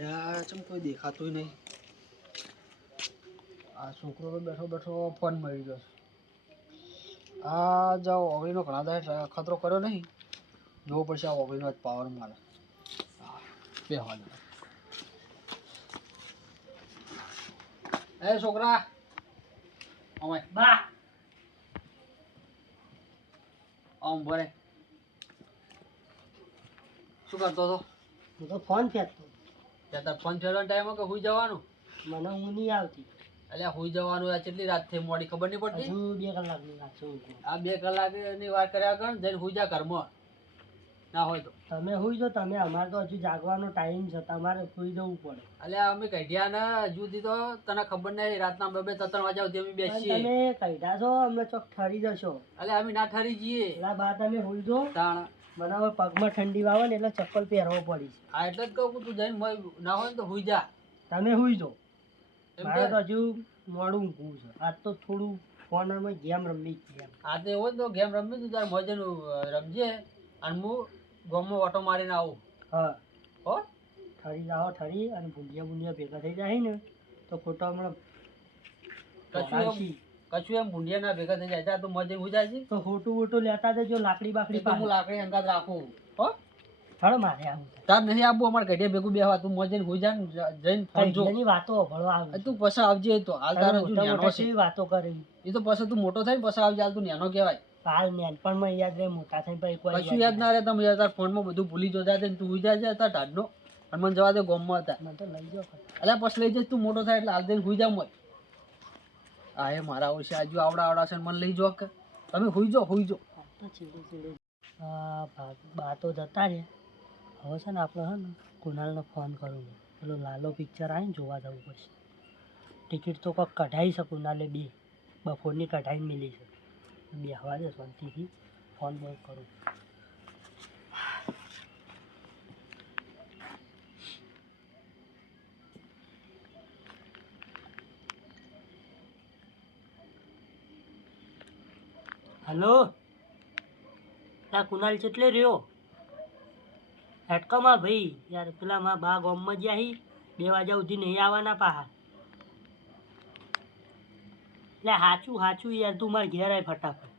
યાર ચમ કોઈ દેખાતું નહીં. આ છોકરો તો બેઠો બેઠો ફોન મળી ગયો આ જાઓ ઓગળીનો ઘણા દાય ખતરો કર્યો નહીં. જોવો પડશે આ ઓગળીનો જ પાવર મારે. બે હાલ એ છોકરા. અમાય બા. આમ ભરે શું કરતો હતો? હું તો ફોન ફેંકતો ત્યાં તાર ફોન ફેરવાનો ટાઈમ કે હુઈ જવાનું? મને ઊંઘ નહીં આવતી. એટલે હુઈ જવાનું આ કેટલી રાત થઈ? મોડી ખબર નહીં પડતી? હજુ બે કલાકની આ બે કલાકની વાત કર્યા કર જઈને હુઈ જા ઘરમાં. ના હોય તો. તમે હોઈ જો તમે અમારે તો હજુ જાગવાનો ટાઈમ છે તમારે સુઈ જવું પડે. અલ્યા અમે કઢ્યા ને હજુ તો તને ખબર નહીં રાતના બે બે ત્રણ વાગ્યા સુધી અમે બેસીએ. તમે કઈડા છો અમને ચોક ઠરી જશો. અલ્યા અમે ના ઠરી જઈએ. એટલા બા તમે હુઈ જો તાણ. મને હવે પગમાં ઠંડી વાવે ને એટલે ચપ્પલ પહેરવો પડી છે. આ એટલે જ કહું તું જઈને ના હોય ને તો હુઈ જા. તમે હુઈ જો મારે તો હજુ મોડું ઊંઘવું છે. આજ તો થોડું ફોનમાં ગેમ રમવી ગેમ આ તો એવો તો ગેમ રમી તું તારે મોજે રમજે. અને હું ગામમાં ઓટો મારીને આવું. હા. હો? ઠરી જાઓ ઠરી અને ભૂંડિયા ભૂંડિયા ભેગા થઈ જાય ને તો ખોટા હમણાં કશું. કશું એમ ભૂંડિયા ના ભેગા થઈ જાય. તો મોજે હુઈ જાય છે. તો ખોટું વોટું લેતા જજો લાકડી બાકડી તો હું લાકડી અંગાત રાખું. હો? હળ મારે આવું તાર નહીં આપવું અમારે ઘડિયા ભેગું બેહવા. તું મજે જા જઈને જો. વાતો આવું તું પછી આવજે તો હાલ તારો નેનો છે. વાતો કરી. એ તો પછી તું મોટો થાય ને પછી આવજે હાલ તું નેનો કહેવાય. હાલ નાનપણમાં યાદ રહે મોટા થઈને પછી કશું યાદ ના રહે તમે તાર ફોનમાં બધું ભૂલી જોતા તું જાય તાર ઢાઢનો. અને મને જવા દે ગોમમાં હતા. મને તો લઈ જાઓ અલ્યા પછી લઈ જઈશ તું મોટો થાય એટલે હાલ દઈને હુઈ જા આ એ મારા આવશે આજુ આવડા આવડા છે ને મને લઈ જો કે. તમે હુઈ જો હુઈ જો બા તો જતા રે હવે છે ને આપણે હે ને કુનાલને ફોન કરું પેલો લાલો પિક્ચર આવીને જોવા જવું પડશે. ટિકિટ તો કોઈક કઢાવી છે કુનાલે બે. બપોરની કઢાઈ મિલી છે. બે હવા દે શાંતિથી. ફોન બોલ કરું હલો? ત્યાં કુનાલ ચેટલે રહ્યો. હેટકોમાં ભાઈ, યાર પેલા માં બા ગોમમાં જ્યાં બે વાગ્યા સુધી નહીં આવવાના પાહા. એટલે હાચું હાચું યાર, તું મારે ઘેર આય ફટાફટ.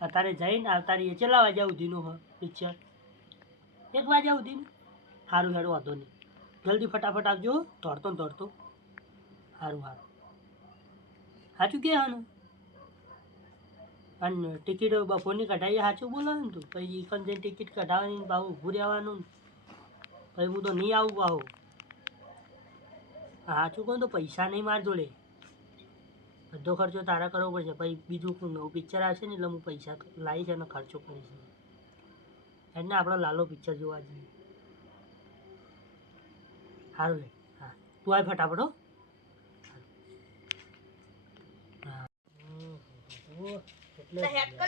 અત્યારે જઈને અતારે રહીએ કેટલા વાગ્યા સુધીનું પિક્ચર? એક વાગ્યા સુધીનું સારું હેડો, વાંધો નહીં. જલ્દી ફટાફટ આવજો. દોડતો ને દોડતો સારું સારું સાચું કે હા ને અને ટિકિટ બપોરની કઢાઈએ સાચું બોલો ને તું? પછી ઈકન જઈને ટિકિટ કઢાવવાની ભાવ ઊભું રહેવાનું પછી હું તો નહીં આવું ભાવ સાચું કહું તો પૈસા નહીં માર જોડે. બધો ખર્ચો તારા કરવો પડશે. પછી બીજું નવું પિક્ચર આવશે ને એટલે હું પૈસા લાવીશ અને ખર્ચો કરીશ. એટલે આપણે લાલો પિક્ચર જોવા જઈએ. સારું લે. હા. તું આય ફટાફટ હો. હા. ઓહ, એટલે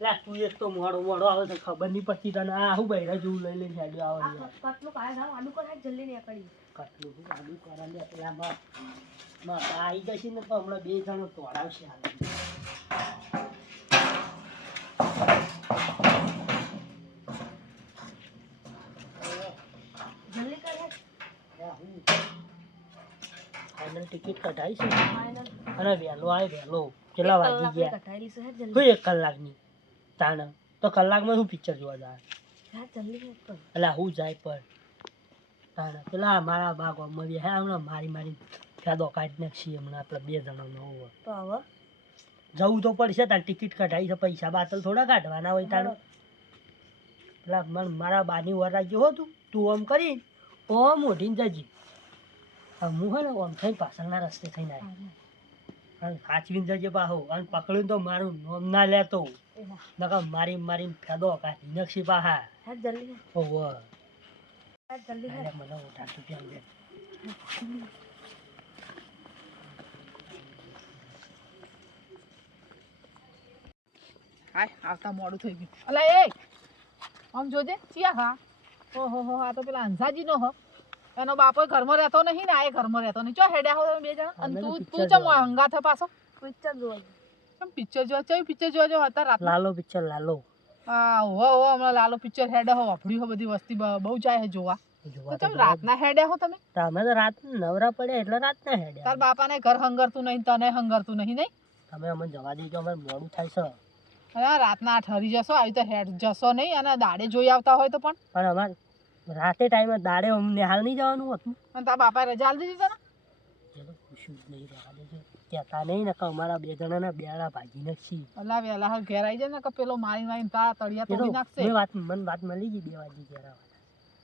લા તું એક તો મોડો મોડો આવે તો ખબર નહીં પડતી તને. આ હું બૈરા જેવું લઈ લઈને હેડ્યો આવે છે. કટલું શું આડું કરા લે પેલા માં માં બા આવી જશે ને તો હમણાં બે જણો તોડાવશે હાલ. ફાઇનલ ટિકિટ કઢાઈ છે અને વહેલો આવે વહેલો. કેટલા વાગી ગયા. હું એક કલાકની તાણ. તો કલાકમાં શું પિક્ચર જોવા જાય એટલે હું જાય પણ. તાણ. પેલા મારા બા ગામમાં બી હે હમણાં મારી મારી ફેદો કાઢી નાખશી હમણાં આપણે બે જણાનો હોય. જવું તો પડશે તાર ટિકિટ કઢાવી છે પૈસા બાતલ થોડા કાઢવાના હોય તાણ. પેલા મન મારા બાની વરા ગયો હો તું તું આમ કરી ઓમ ઉઠીને જજી. હવે હું હે ને ઓમ થઈને પાછળના રસ્તે થઈને આવ્યો અને સાચવીને જજે પાછો. અને પકડ્યું તો મારું નોમ ના લેતો. નકા મારી મારી ફેદો કાઢી નક્ષી પાહા. ઓહો અરે મને ઉઠાડતું ત્યાં હાય આવતા મોડું થઈ ગયું. અલા એ આમ જોજે ચિયા હા? ઓહો હો આ તો પેલા અંસાજી નો હો. એનો બાપો ઘરમાં રહેતો નહીં ને આ એ ઘરમાં રહેતો નહીં. ચો હેડ્યા હો તમે બે જણા? અને તું તું ચમ હંગા હંગાથે પાછો? પિક્ચર જોવા કેમ પિક્ચર જોવા ચમ પિક્ચર જોવા જો હતા રાત લાલો પિક્ચર લાલો. હા હો હો હમણાં લાલો પિક્ચર હેડે હો. વાપર્યું હો બધી વસ્તી બહુ જાય હે જોવા. તો તમે રાતના હેડે હો તમે? તમે તો રાત નવરા પડે એટલે રાતના હેડ્યા. તાર બાપાને ઘર હંગરતું નહીં તને હંગરતું નહીં નહીં? તમે અમને જવા દેજો અમારે મોડું થાય છે. અને રાતના ઠરી જશો આવી તો હેડ જશો નહીં અને દાડે જોઈ આવતા હોય તો પણ. પણ અમારે રાતે ટાઈમે દાડે અમને હાલ નહીં જવાનું હતું. અને તા બાપા રજા આલી દીધી તને? તો જ નહીં રહેવા દેજો કહેતા નહીં ને અમારા બે જણાના બેડા ભાગી નાખશી. અલા વેલા હાલ ઘેર આવી જાય ને કે પેલો મારી મારી તા તળિયા તો તોડી નાખશે. મેં વાત મન વાત મળી ગઈ બે વાગી ઘેર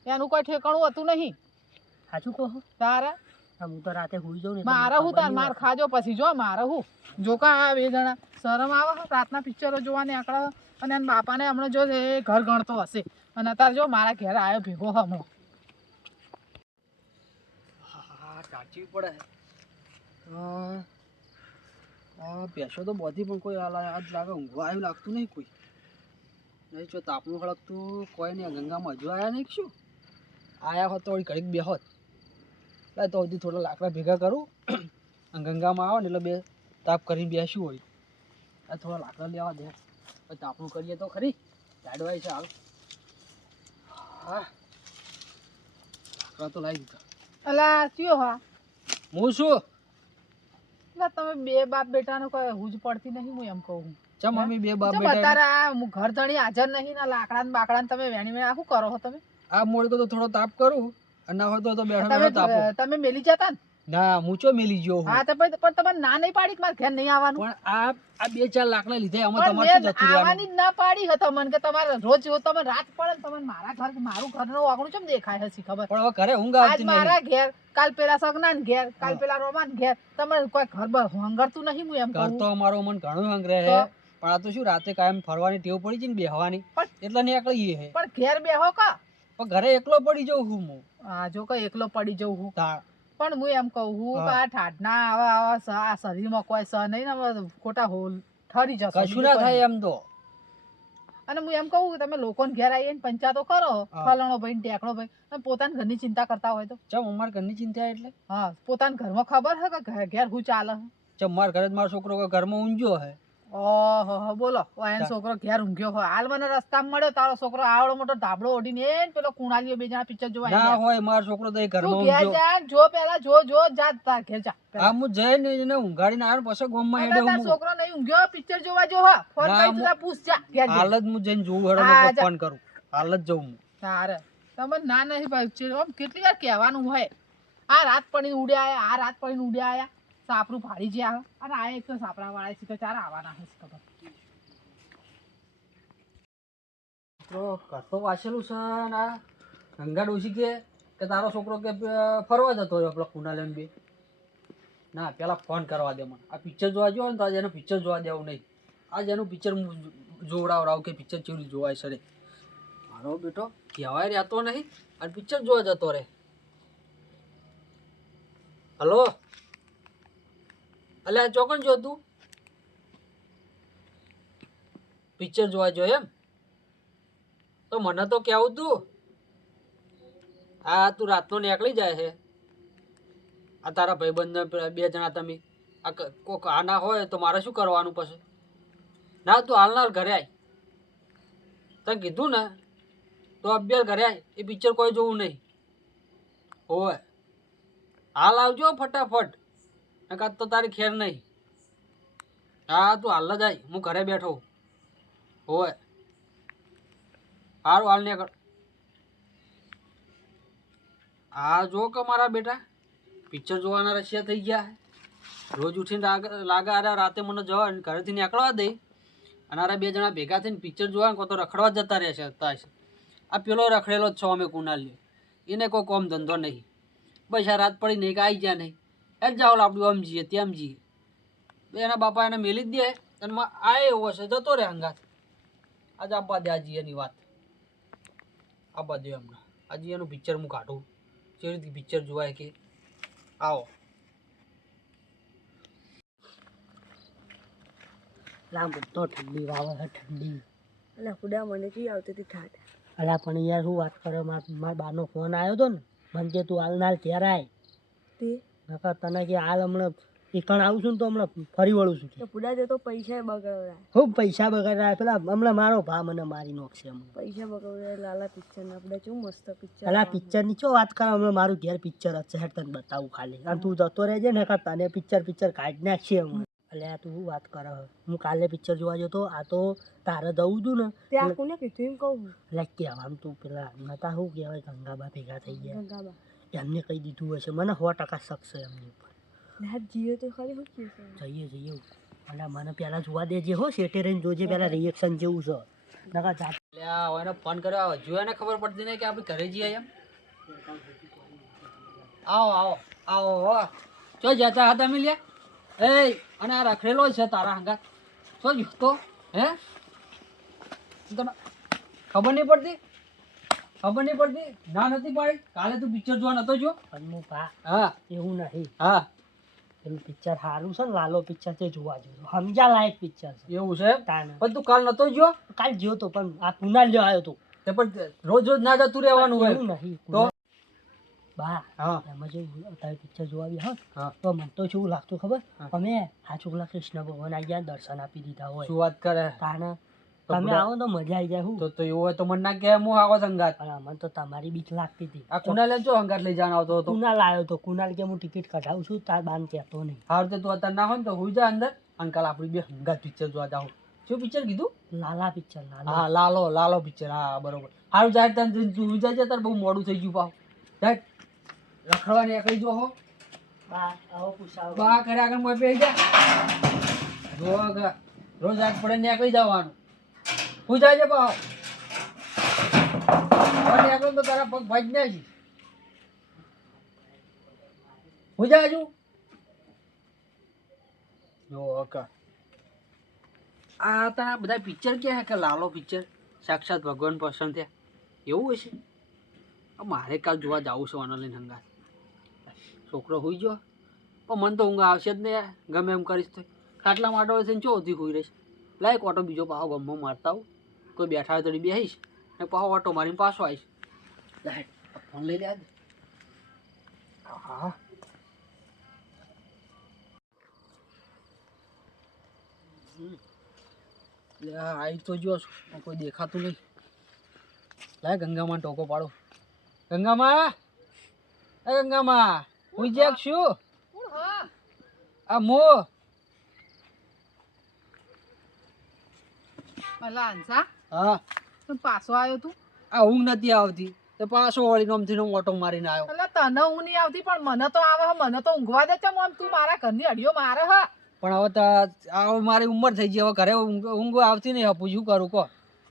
એનું કોઈ ઠેકાણું હતું નહીં. સાચું કહો? તારા? હું તો રાતે હુઈ જાઉં ને મારા હું તાર માર ખાજો પછી જો મારે હું. જો કા આ બે જણા શરમ આવે રાતના પિક્ચરો જોવાને આંકડા. અને એના બાપાને હમણાં જો એ ઘર ગણતો હશે. અને અત્યારે જો મારા ઘેર આવ્યો ભેગો હમણાં. કાચી પડે. ભેંસો તો બધી પણ કોઈ આજ લાગે ઊંઘવા આવ્યું લાગતું નહીં કોઈ. નહીં, જો તાપનું ખળકતું કોઈ નહીં, ગંગામાં હજુ આવ્યા નહીં શું? આવ્યા હોત તો વળી ઘડીક બે હોત. લાય તો હજી થોડા લાકડા ભેગા કરું ગંગામાં આવે ને એટલે બે તાપ કરીને બેસ્યું હોય થોડા લાકડા લેવા દે. તાપનું કરીએ તો ખરી. જાડવાય છે હાલ. હા. તો લાવી દીધો અલા કયો હા? હું શું એટલે તમે બે બાપ બેટાનો કોઈ હુજ પડતી નહીં હું એમ કહું. ચમ મમ્મી બે બાપ બેટા આ મુ- ઘર ધણી હાજર નહીં ના લાકડા ને બાકડા ને તમે વેણી વેણી આખું કરો છો તમે. આ મોડ તો થોડો તાપ કરું અને ના હોય તો તો બેઠો બેઠો તાપો. તમે મેલી જતા ને? ના હું મેલી ગયો હા તો પણ તમે ના નહીં પાડી મારે ઘેર નહીં આવવાનું? પણ આ આ બે ચાર લાકડા લીધે અમે તમારે શું જતું આવવાની જ ના પાડી હતો મને કે તમારે રોજ તમે રાત પડે તમને મારા ઘર મારું ઘરનું વાગણું ચમ દેખાય છે ખબર? પણ હવે ઘરે ઊંઘ આવતી નહીં. મારા ઘેર કાલ પેલા સગનાન ઘેર કાલ પેલા રોમાન ઘેર. તમારે કોઈ ઘર હંગરતું નહીં હું એમ ઘર તો અમારો મન ઘણું હંગરે છે પણ આ તો શું રાતે કાયમ ફરવાની ટેવ પડી છે ને બેહવાની. એટલે નીકળીએ છે પણ ઘેર બેહો કા? પણ ઘરે એકલો પડી જાઉં હું. હું હા જો કઈ એકલો પડી જઉં હું. તાર પણ હું એમ કહું હું કે આ ઠાઠના આવા આવા આ શરીરમાં કોઈ સ નહીં ને ખોટા હોલ ઠરી જશે કશું ના થાય એમ તો. અને હું એમ કહું કે તમે લોકોને ઘેર આવીને પંચાતો કરો હા. ફલાણો ભાઈ ને ટેકણો ભાઈ પોતાના ઘરની ચિંતા કરતા હોય તો. ચમ અમારા ઘરની ચિંતા એટલે? હા પોતાના ઘરમાં ખબર છે કે ઘેર હું ચાલે છે ચમ મારા ઘરે મારો છોકરો ઘરમાં ઊંઝો છે ઓહો હો બોલો. એન છોકરો ઘેર ઊંઘ્યો હોય. હાલ મને રસ્તામાં મળ્યો. તારો છોકરો આવડો મોટો ધાબળો ઓઢીને એ પેલો કુણાલીઓ બે જણા પિક્ચર જોવા ના હોય મારો છોકરો તો ઘરમાં ઊંઘ્યો જા જો પેલા જો જો જા તાર ઘેર જા. આ હું જઈને એને ઊંઘાડીને આવ્યો પછી ગોમમાં હેડે હું છોકરો નહીં ઊંઘ્યો પિક્ચર જોવા જો હા. ફોન કરી હું- તું પૂછ જા ઘેર હાલ જ હું જઈને જોઉં હેડો હા. ફોન કરું. હાલ જ જઉં હું. તારે. તમે ના નહીં ભાઈ ઓમ કેટલી વાર કહેવાનું હોય? આ રાત પડીને ઉડ્યા આયા આ રાત પડીને ઉડ્યા આયા. સાપરું ફાડી જ્યાં અને આ એક તો સાપરા વાળા છે તો ચાર આવવાના હશે ખબર. મિત્રો કરતો વાંચેલું છે ને ગંગા ડોશી કે કે તારો છોકરો કે ફરવા જતો રહ્યો પેલા કુનાલ એમ બી. ના, પેલા ફોન કરવા દે મને. આ પિક્ચર જોવા જો ને તો આજે એનું પિક્ચર જોવા દેવું નહીં. આજે એનું પિક્ચર જોવડાવડાવ કે પિક્ચર કેવું જોવાય છે રે. મારો બેટો કહેવાય રહેતો નહીં અને પિક્ચર જોવા જતો રહે. હલો? અલ્યા ચોકન જો તું પિક્ચર જોવા જો એમ? તો મને તો કેવું તું? આ તું રાતનો નીકળી જાય છે. આ તારા ભાઈબંધ બે જણા તમે. આ કોક આ ના હોય તો મારે શું કરવાનું પછી? ના, તું હાલનાર ઘરે આય. તને કીધું ને, તો અભ્યાર ઘરે આય. એ પિક્ચર કોઈ જોવું નહીં. હોય. હાલ આવજો ફટાફટ. નકર તો તારી ખેર નહીં. હા, તું હાલ જાય. હું ઘરે બેઠો. હોય હારું, હાલ નીકળ. આ જો કે મારા બેટા પિક્ચર જોવાના રશિયા થઈ ગયા રોજ ઉઠીને લાગે, અરે રાતે મને જવા ઘરેથી નીકળવા દે. અને અરે બે જણા ભેગા થઈને પિક્ચર જોવા ને તો રખડવા જતા રહેશે છે આ પેલો રખડેલો જ છો અમે કુનાલ એને કોઈ કોમ ધંધો નહીં. બસ આ રાત પડી નહીં કે આવી ગયા નહીં. એ જ જાઓ આપણું આમ જઈએ તેમ જઈએ. એના બાપા એને મેલી જ દે અને આ એવો છે જતો રહે હંગાત. આજે આપવા દે આજી એની વાત. આપવા દે એમને. આજે એનું પિક્ચર હું કાઢું. જે રીતે પિક્ચર જોવાય કે આવો. લાંબ તો ઠંડી વાવે છે ઠંડી. એટલે ખુદા મને કેવી આવતી હતી અલા પણ યાર શું વાત કરે? મારા બાનો ફોન આવ્યો હતો ને. મને કે તું હાલ નાલ ત્યારે આય. તે? નકર તને કે હાલ હમણાં એકણ આવું છું ને તો હમણાં ફરી વળું છું તો પુડા જતો પૈસા બગાડવા ખૂબ પૈસા બગાડ્યા પેલા હમણાં મારો ભા મને મારી નોખશે હમણાં. પૈસા બગાડવા લાલા પિક્ચર ના આપણે શું મસ્ત પિક્ચર પેલા પિક્ચરની ચો વાત કર હમણાં મારું ઘેર પિક્ચર હશે હેડ તને બતાવું ખાલી. અને તું જતો રહેજે ને કાં તને પિક્ચર પિક્ચર કાઢી નાખશે હમણાં. એટલે તું વાત કર? હું કાલે પિક્ચર જોવા જતો આ તો તારે જવું તું ને. ત્યાં કોને કીધું એમ કહું એટલે આમ તું પેલા નતા શું કહેવાય ગંગાબા ભેગા થઈ ગયા. ગંગાબા. એમને કહી દીધું હશે. મને સો ટકા શક છે એમની ઉપર. તો શું જઈએ જઈએ. અને મને પહેલાં જોવા દેજે હો શેઠે રહીને જોજે પહેલાં રિએક્શન જેવું છે. નકા જાત એટલે એને ફોન કર્યો જો એને ખબર પડતી નહીં કે આપણે ઘરે જઈએ એમ. આવો આવો આવો હો. ચો જતા હતા મિલ્યા એ અને આ રખડેલો છે તારા હંગા ચો તો હે? તને ખબર નહીં પડતી? ખબર નહીં પડતી. ના નથી પાડી. કાલે તું પિક્ચર જોવા નતો જો હા. એવું નહીં. હા. પેલું પિક્ચર સારું છે ને લાલો પિક્ચર તે જોવા જેવું સમજા લાયક પિક્ચર છે. એવું છે પણ તું કાલ નતો જો કાલ જ્યો તો પણ આ કુનાલ જો આવ્યો તો. તે પણ રોજ રોજ ના જતું રહેવાનું હોય. એવું નહીં તો? બા હા. એમાં જો તારે પિક્ચર જોવા ગયા હોત હા. તો મને તો શું લાગતું ખબર. અમે આ ચોકલા કૃષ્ણ ભગવાન આવી ગયા દર્શન આપી દીધા હોય. શું વાત કરે? તાને તમે આવો તો મજા આવી જાય હું. તો તો એવું હોય તો મને ના કે હું આવો સંગાત. પણ મને તો તમારી બીક લાગતી હતી. આ કુનાલ જો સંગાત લઈ જવાનો આવતો હતો. કુનાલ આવ્યો તો કુનાલ કે હું ટિકિટ કઢાવું છું તાર બાન કહેતો નહીં. હાર તો તું અત્યારે ના હોય ને તો હું જા અંદર. અંકલ આપણી બે સંગાત પિક્ચર જોવા જાવ શું પિક્ચર કીધું? લાલા પિક્ચર લાલા. હા લાલો લાલો પિક્ચર હા બરોબર. હારું જાય તને હુઈ જાય તાર બહુ મોડું થઈ ગયું પાવ જાય રખડવા નીકળી જો હો. બા આવો પૂછાવ બા કરે આગળ મોય બેસી જા. જો રોજ આગ પડે નીકળી જવાનું જાય છે પાવ હવે તો તારા પગ ભાજ ને છે હુઈ છું? જો અકા આ તારા બધા પિક્ચર ક્યાં હે કે લાલો પિક્ચર સાક્ષાત ભગવાન પસંદ થયા. એવું હશે? મારે કાલ જોવા જવું છે ઓનલાઈન હંગાત. છોકરો હોઈ ગયો. પણ મને તો ઊંઘ આવશે જ નહીં ગમે એમ કરીશ તો. ખાટલા માટો હશે છે ને ચોથી હોઈ રહીશ. લાયક ઓટો બીજો પાછો ગમો મારતા આવું. કોઈ બેઠા હોય તો બેસીશ ને પાછો ઓટો મારીને પાછો આવીશ. ફોન લઈ લે હા. આવી તો જો છું. કોઈ દેખાતું નહીં. લાય ગંગામાં ટોકો પાડો. ગંગામાં? એ ગંગામાં હું જ્યાં છું? આ મો. અલા અંસા હા. તું પાછો આવ્યો તું? આ ઊંઘ નથી આવતી. તો પાછો વળી નમથી નો ઓટો મારીને આવ્યો. એટલે તને ઊંઘ નહીં આવતી પણ મને તો આવે મને તો ઊંઘવા દે ચમ આમ તું મારા ઘરની અડીઓ મારે હ. પણ હવે તો આ મારી ઉંમર થઈ ગઈ હવે ઘરે ઊંઘ આવતી નહીં હપુ શું કરું કો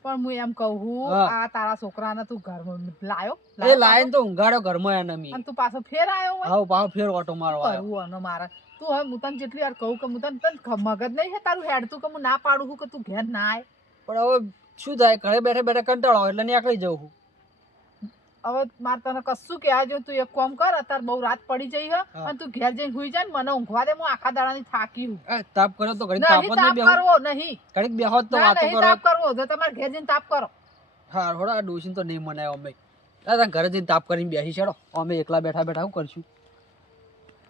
પણ હું એમ કહું હું. આ તારા છોકરાને તું ઘરમાં લાયો. એ લાઈન તો ઊંઘાડો ઘરમાં એને મી. અને તું પાછો ફેર આવ્યો હોય? આવો પાછો ફેર ઓટો મારવા આવ્યો. અને મારે? તું હવે હું તને જેટલી વાર કહું કે હું તને તને મગજ નહીં હે તારું હેડતું કે હું ના પાડું છું કે તું ઘેર ના આય? પણ હવે શું થાય? ઘરે બેઠા બેઠે કંટાળો એટલે નીકળી જવું હવે મારે તને કશું કે જો તું એક કોમ કર અત્યારે બહુ રાત પડી જઈ હે અને તું ઘેર જઈને હુઈ જા ને મને ઊંઘવા દે હું આખા દાડાની થાકી હું. એ તાપ કરો તો ઘડીક તાપ તાપ બેહો. કરવો નહીં. ઘડીક બેહો તો ના વાતો કરો. તાપ કરવો તો તમારે ઘેર જઈને તાપ કરો. હા થોડા ડોસીન તો નહીં મનાય અમે. આ ઘરે જઈને તાપ કરીને બેસી છેડો અમે એકલા બેઠા બેઠા હું કરશું?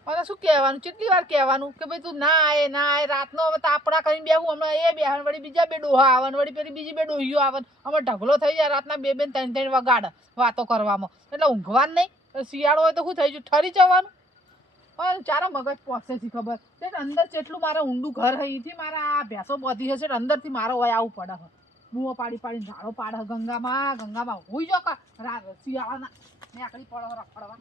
અને શું કહેવાનું? કેટલી વાર કહેવાનું કે ભાઈ તું ના આય ના આય. રાતનો હવે તાપડા કરીને બેહું. હમણાં એ બેહન વળી બીજા બે ડોહા આવે વળી પેલી બીજી બે ડોહીઓ આવે હમણાં ઢગલો થઈ જાય રાતના બે બે ત્રણ ત્રણ વગાડ વાતો કરવામાં. એટલે ઊંઘવાનું નહીં. શિયાળો હોય તો શું થઈ ગયું? ઠરી જવાનું. પણ ચારો મગજ પહોંચે છે ખબર? તે અંદર જેટલું મારે ઊંડું ઘર અહીંથી મારા આ ભેંસો બધી હશે અંદરથી મારો હોય આવું પડે છે બૂમો પાડી પાડીને ઝાડો પાડે છે ગંગામાં. ગંગામાં હોઈ જો કા? શિયાળાના મેં આકડી છે રખડવા